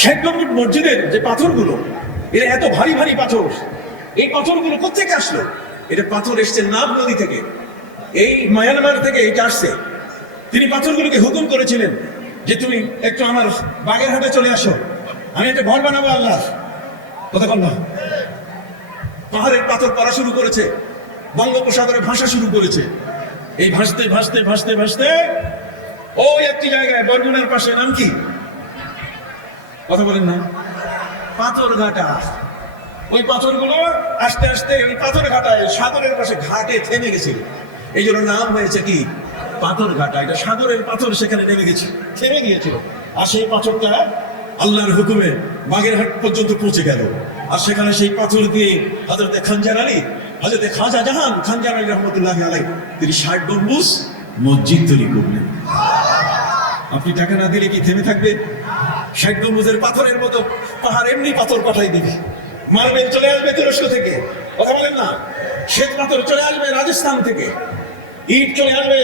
শেখ গম্বুজ মসজিদের যে পাথরগুলো, এরা এত ভারী ভারী পাথর, এই পাথরগুলো কোত্থেকে আসলো? এটা পাথর এসছে নাব নদী থেকে, এই মায়ানমার থেকে এটা আসছে। তিনি পাথরগুলোকে হুকুম করেছিলেন যে তুমি একটু আমার বাগেরহাটে চলে আসো, আমি একটা ঘর বানাবো আল্লাহ। কথা বল না। পাহাড়ের পাথর পড়া শুরু করেছে, বঙ্গোপসাগরে ভাসা শুরু করেছে। এই ভাসতে ভাসতে ভাসতে ভাসতে ওই একটি জায়গায় বরগুনার পাশে, নাম কি? কথা বলেন না। পাথরঘাটা। ওই পাথরগুলো আস্তে আস্তে ওই পাথরঘাটায় সাগরের পাশে ঘাটে থেমে গেছিল, এই জন্য নাম হয়েছে কি? পাথরঘাটা। এটা সাগরের পাথর সেখানে নেমে গেছে, থেমে গিয়েছিল। আর সেই পাথরটা আল্লাহর হুকুমে বাগেরহাট পর্যন্ত পৌঁছে গেল। আর সেখানে সেই পাথর দিয়ে হযরতে খানজার আলী, হযরতে খাজা জাহান খানজার আলী রহমতুল্লাহ আলাইহি তিনি 60 গম্বুজ মসজিদ তৈরি করলেন। আপনি টাকা না দিলে কি থেমে থাকবে? 60 গম্বুজের পাথরের মতো পাহাড় এমনি পাথর পাঠাই দিবে। মার্বেল চলে আসবে তুরস্ক থেকে, কথা বলেন না। শ্বেত পাথর চলে আসবে রাজস্থান থেকে, ইট চলে আসবে